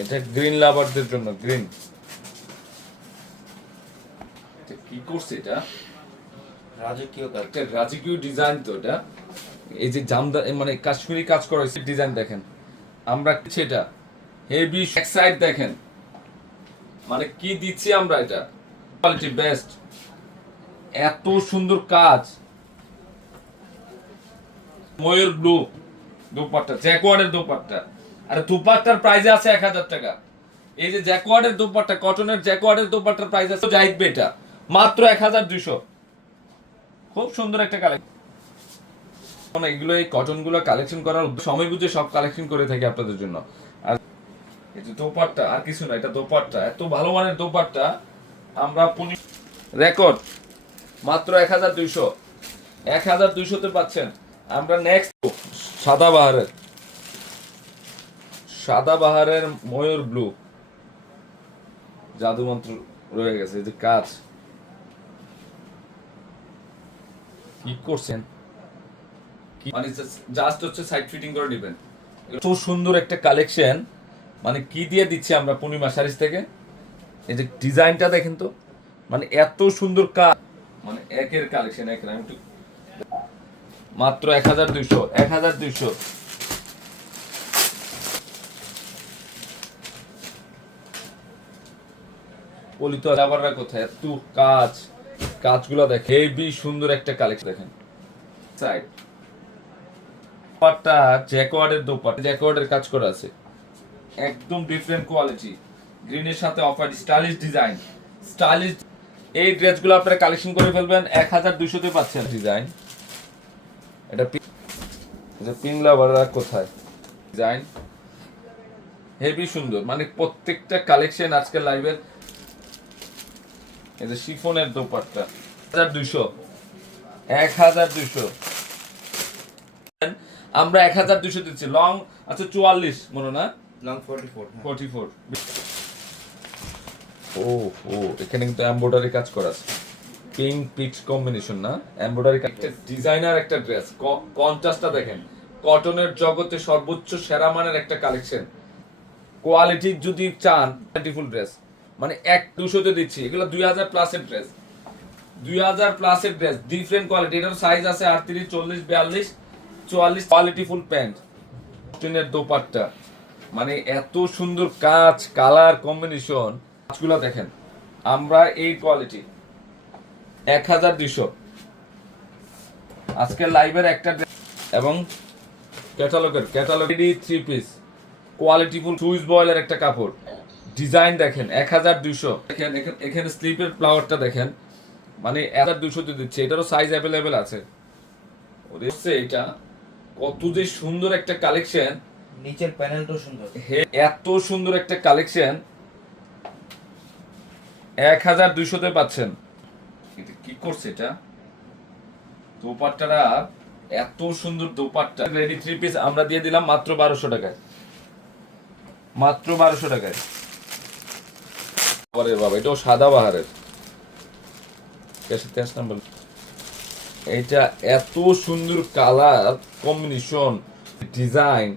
এটা গ্রিন লাভারদের জন্য গ্রিন কি করছে এটা? রাজকীয় কাজ। রাজকীয় ডিজাইন তো এটা। এই যে জামদার এই মানে কাশ্মীরি কাজ করা হয়েছে ডিজাইন দেখেন। আমরা সেটা হেভি সাইড দেখেন। মানে কি দিচ্ছি আমরা এটা? কোয়ালিটি বেস্ট এত সুন্দর কাজ। ময়ূর ব্লু দোপাট্টা জ্যাকওয়ার্ডের দোপাট্টা। আর দোপাট্টার প্রাইস আছে এক হাজার টাকা। এই যে জ্যাকওয়ার্ডের দোপাট্টা, কটনের জ্যাকওয়ার্ডের দোপাট্টার প্রাইস আছে জাহিদ এটা মাত্র এক হাজার দুইশো। খুব সুন্দর একটা কালেকশন মানে এগুলো, এই কটনগুলো কালেকশন করার সময় বুঝে সব কালেকশন করে থাকি আপনাদের জন্য। আর এই যে দোপাট্টা, আর কিছু না, এটা দোপাট্টা। এত ভালো মানের দোপাট্টা, আমরা পুনি রেকর্ড মাত্র এক হাজার দুইশো। এক হাজার দুইশোতে পাচ্ছেন। আমরা নেক্সট সাদা বাহারের। সাদা বাহারের ময়ূর ব্লু। জাদু মন্ত্র রয়ে গেছে যে কাজ। কি করছেন? মানে জাস্ট হচ্ছে সাইড ফিটিং করে নেবেন। এত সুন্দর একটা কালেকশন মানে কি দিয়ে দিচ্ছি আমরা পূর্ণিমা শাড়িজ থেকে? এই যে ডিজাইনটা দেখেন তো। মানে এত সুন্দর কাজ। মানে একের কালেকশন একের, আমি একটু মাত্র এক হাজার দুইশো, এক হাজার দুইশো। পলিত আবাররা কোথায়? এত কাজ। কাজগুলো দেখে হেভি সুন্দর একটা কালেকশন দেখেন। সাইড দোপাট্টা জ্যাকওয়ার্ডের দোপাট্টা। জ্যাকওয়ার্ডের কাজ করা আছে। একদম ডিফারেন্ট কোয়ালিটি গ্রিনের সাথে অফার স্টাইলিশ ডিজাইন স্টাইলিশ এই ড্রেসগুলো আপনারা কালেকশন করে ফেলবেন। এক হাজার দুশোতে পাচ্ছেন। ডিজাইন এটা পি- এটা পিন লাভাররা কোথায়? ডিজাইন হেভি সুন্দর। মানে প্রত্যেকটা কালেকশন আজকের লাইভের এই যে শিফনের দোপাট্টা হাজার দুইশো। এক হাজার দুইশো। আমরা এক হাজার দুইশো দিচ্ছি। লং আচ্ছা চুয়াল্লিশ মনে না? Long forty four forty four. ও ও এখানে কিন্তু এমব্রয়ডারি কাজ করা আছে। পিঙ্ক পিচ কম্বিনেশন না? এমব্রয়ডারি একটা ডিজাইনার একটা ড্রেস। কন্ট্রাস্টটা দেখেন। কটনের জগতে সর্বোচ্চ সেরা মানের একটা কালেকশন। কোয়ালিটি যদি চান বিউটিফুল ড্রেস মানে এক দুশোতে দিচ্ছি। এগুলো দুই হাজার প্লাসের ড্রেস দুই হাজার প্লাসের ড্রেস ডিফারেন্ট কোয়ালিটি এটার সাইজ আছে আটত্রিশ, চল্লিশ, বিয়াল্লিশ, চুয়াল্লিশ কোয়ালিটি ফুল প্যান্ট টিনের দোপাট্টা। মানে এত সুন্দর কাজ কালার কম্বিনেশন কাজগুলো দেখেন, আমরা এই কোয়ালিটি এক হাজার দুইশো। আজকে লাইভের একটা এবং ক্যাটালগের ক্যাটালগেরই থ্রি পিস কোয়ালিটি ফুল সুইচ বয়েলের একটা কাপড়। ডিজাইন দেখেন এক হাজার দুইশো। দেখেন এখানে- স্লিপের ফ্লাওয়ারটা দেখেন। মানে এক হাজার দুইশোতে দিচ্ছে এটারও সাইজ অ্যাভেলেবেল আছে। ওরে এটা কত যে সুন্দর একটা কালেকশন নিচের প্যানেলটাও সুন্দর। এত সুন্দর একটা কালেকশন এক হাজার দুইশোতে পাচ্ছেন। এটা কি করছে এটা? দোপাট্টারা এত সুন্দর দোপাট্টা। রেডি থ্রি পিস আমরা দিয়ে দিলাম মাত্র বারোশো টাকায়। মাত্র বারোশো টাকায়। আরে বাবা, এটাও সাদা বাহারের। এটা এত সুন্দর কালার, কম্বিনেশন, ডিজাইন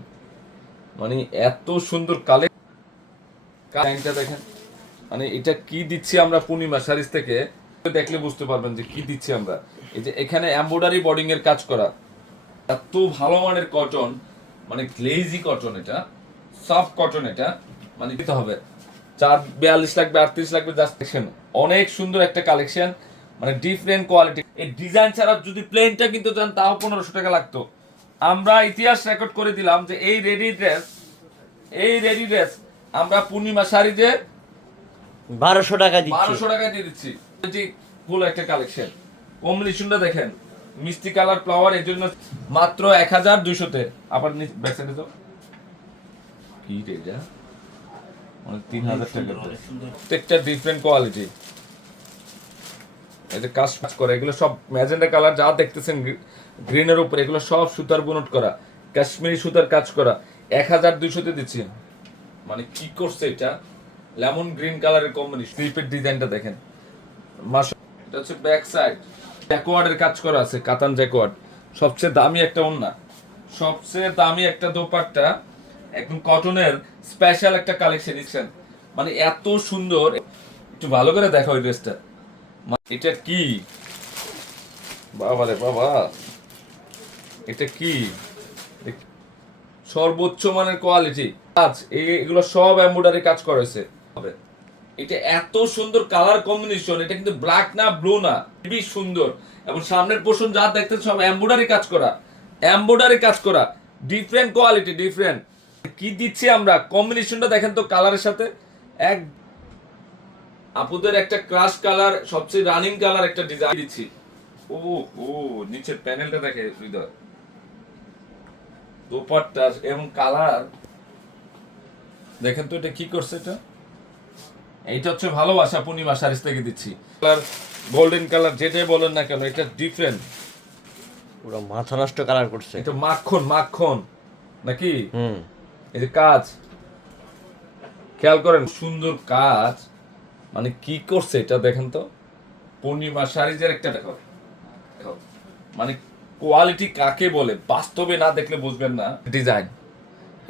মানে এত সুন্দর কালে কালারটা দেখেন মানে এটা কি দিচ্ছি আমরা পূর্ণিমা শাড়িজ থেকে দেখলে বুঝতে পারবেন যে কি দিচ্ছি আমরা। এই যে এখানে এমব্রয়ডারি বর্ডিং এর কাজ করা। এত ভালো মানের কটন মানে গ্লেজি কটন এটা সফট কটন এটা মানে দিতে হবে। চার বিয়াল্লিশ লাগবে আটত্রিশ লাগবে জাস্ট অনেক সুন্দর একটা কালেকশন মানে ডিফারেন্ট কোয়ালিটি এই ডিজাইন ছাড়া যদি প্লেনটা কিন্তু চান তাও পনেরোশো টাকা লাগতো। আমরা ইতিহাস রেকর্ড করে দিলাম যে এই রেডি ড্রেস এই রেডি ড্রেস আমরা পূর্ণিমা শাড়িতে বারোশো টাকা দিচ্ছি। বারোশো টাকায় দিয়ে দিচ্ছি। এটি ফুল একটা কালেকশন কম্বিনেশনটা দেখেন মিষ্টি কালার ফ্লাওয়ার এর জন্য মাত্র এক হাজার দুইশোতে। আবার ব্যাক সাইডে তো কি রে এটা মানে তিন হাজার টাকা প্রত্যেকটা ডিফারেন্ট কোয়ালিটি এটা কাজ কাজ করে এগুলো সব ম্যাজেন্ডা কালার যা দেখতেছেন গ্রিনের উপরে এগুলো সব সুতার বুনট করা। কাশ্মীরি সুতার কাজ করা। এক হাজার দুইশোতে দিচ্ছি। মানে কি করছে এটা? লেমন গ্রিন কালারের কম্বিনেশন স্লিপের ডিজাইনটা দেখেন। মাস এটা হচ্ছে ব্যাক সাইড জ্যাকওয়ার্ডের কাজ করা আছে কাতান জ্যাকওয়ার্ড সবচেয়ে দামি একটা ওন্না সবচেয়ে দামি একটা দোপাট্টা একদম কটনের স্পেশাল একটা কালেকশন দিচ্ছেন মানে এত সুন্দর। একটু ভালো করে দেখো ওই ড্রেসটা এটা কি? বাবা রে বাবা। এটা কি? সর্বোচ্চ মানের কোয়ালিটি এই- এগুলো সব এমব্রয়ডারি কাজ করেছে। হবে। এটা এত সুন্দর কালার কম্বিনেশন এটা কিন্তু ব্ল্যাক না ব্লু না। খুবই সুন্দর। এবং সামনের পোর্শন যা দেখতে সব এমব্রয়ডারি কাজ করা। এমব্রয়ডারি কাজ করা। ডিফারেন্ট কোয়ালিটি ডিফারেন্ট কি দিচ্ছি আমরা? কম্বিনেশনটা দেখেন তো কালারের সাথে। এক আপুদের একটা ক্রাশ কালার সবচেয়ে রানিং কালার একটা ডিজাইন দিচ্ছি। ও ও নিচের প্যানেলটা দেখে হৃদয়। দোপাট্টা এবং কালার দেখেন তো এটা কি করছে এটা? এইটা হচ্ছে ভালোবাসা পূর্ণিমা সারিস থেকে দিচ্ছি। কালার গোল্ডেন কালার যেটাই বলেন না কেন এটা ডিফারেন্ট পুরো মাথা নষ্ট কালার করছে। এটা মাখন মাখন। নাকি? হুম। এই যে কাজ। খেয়াল করেন, সুন্দর কাজ। মানে কি করছে এটা দেখেন তো? পূর্ণিমা সারিজের একটা দেখো। মানে কোয়ালিটি কাকে বলে? বাস্তবে না দেখলে বুঝবেন না। ডিজাইন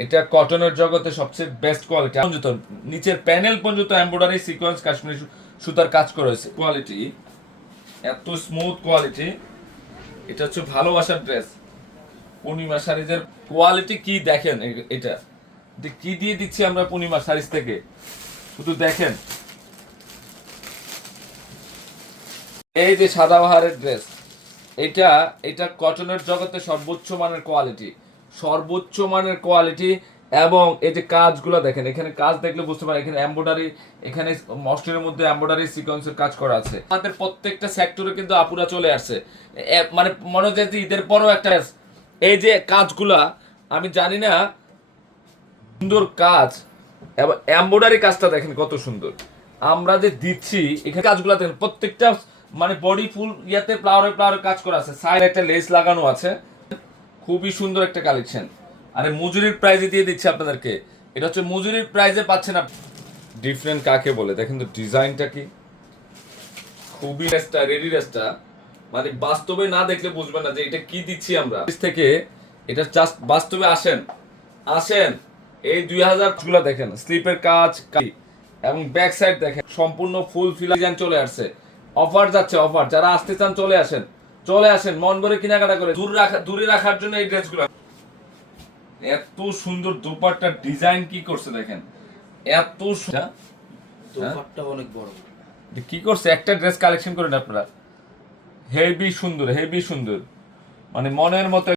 এটা কটনের জগতে সবচেয়ে বেস্ট কোয়ালিটি পর্যন্ত নিচের প্যানেল পর্যন্ত এমব্রয়ডারি সিকোয়েন্স কাশ্মীরি সুতার কাজ করেছে কোয়ালিটি এত স্মুথ কোয়ালিটি এটা হচ্ছে ভালোবাসার ড্রেস পূর্ণিমা শাড়িজের কোয়ালিটি কি দেখেন এটা? এটা কি দিয়ে দিচ্ছি আমরা পূর্ণিমা শাড়িজ থেকে? শুধু দেখেন। এই যে সাদাবাহারের ড্রেস এটা এটা কটনের জগতে সর্বোচ্চ মানের কোয়ালিটি সর্বোচ্চ মানের কোয়ালিটি এবং এই যে কাজগুলো দেখেন, এখানে কাজ দেখলে বুঝতে পারেন, এখানে এমব্রয়ডারি এখানে মস্টের মধ্যে এমব্রয়ডারি সিকোয়েন্সের কাজ করা আছে। আমাদের প্রত্যেকটা সেক্টরে কিন্তু আপুরা চলে আসছে। মানে মনে হচ্ছে যে ঈদের পরও একটা এই যে কাজগুলা, আমি জানি না সুন্দর কাজ, এবং কাজটা দেখেন কত সুন্দর। আমরা যে দিচ্ছি, এখানে কাজগুলো দেখেন, প্রত্যেকটা মানে বডি ফুল ইয়াতে ফ্লাওয়ারে ফ্লাওয়ারে কাজ করা আছে। সাইড একটা লেস লাগানো আছে। খুবই সুন্দর একটা কালেকশন আরে মজুরির প্রাইজে দিয়ে দিচ্ছি আপনাদেরকে। এটা হচ্ছে মজুরির প্রাইজে পাচ্ছেন আপনি ডিফারেন্ট কাকে বলে? দেখেন তো ডিজাইনটা কি? খুবই রেস্টা রেডি রেস্টা মানে বাস্তবে না দেখলে বুঝবেন না যে এটা কি দিচ্ছি আমরা। থেকে এটা জাস্ট বাস্তবে আসেন। আসেন। এই দুই হাজারগুলো দেখেন স্লিপের কাজ এবং ব্যাক সাইড দেখেন সম্পূর্ণ ফুল ফিল চলে আসছে। অফার যাচ্ছে অফার যারা আসতে চান চলে আসেন। চলে আসেন মন করে কেনাকাটা করে। দূর রাখা দূরে রাখার জন্য এই ড্রেসগুলো এত সুন্দর দুপাট্টার ডিজাইন কি করছে দেখেন? এত দোপাট্টা অনেক বড়। কি করছে? একটা ড্রেস কালেকশন করেন আপনারা। হেভি সুন্দর হেভি সুন্দর। মানে মনের মতো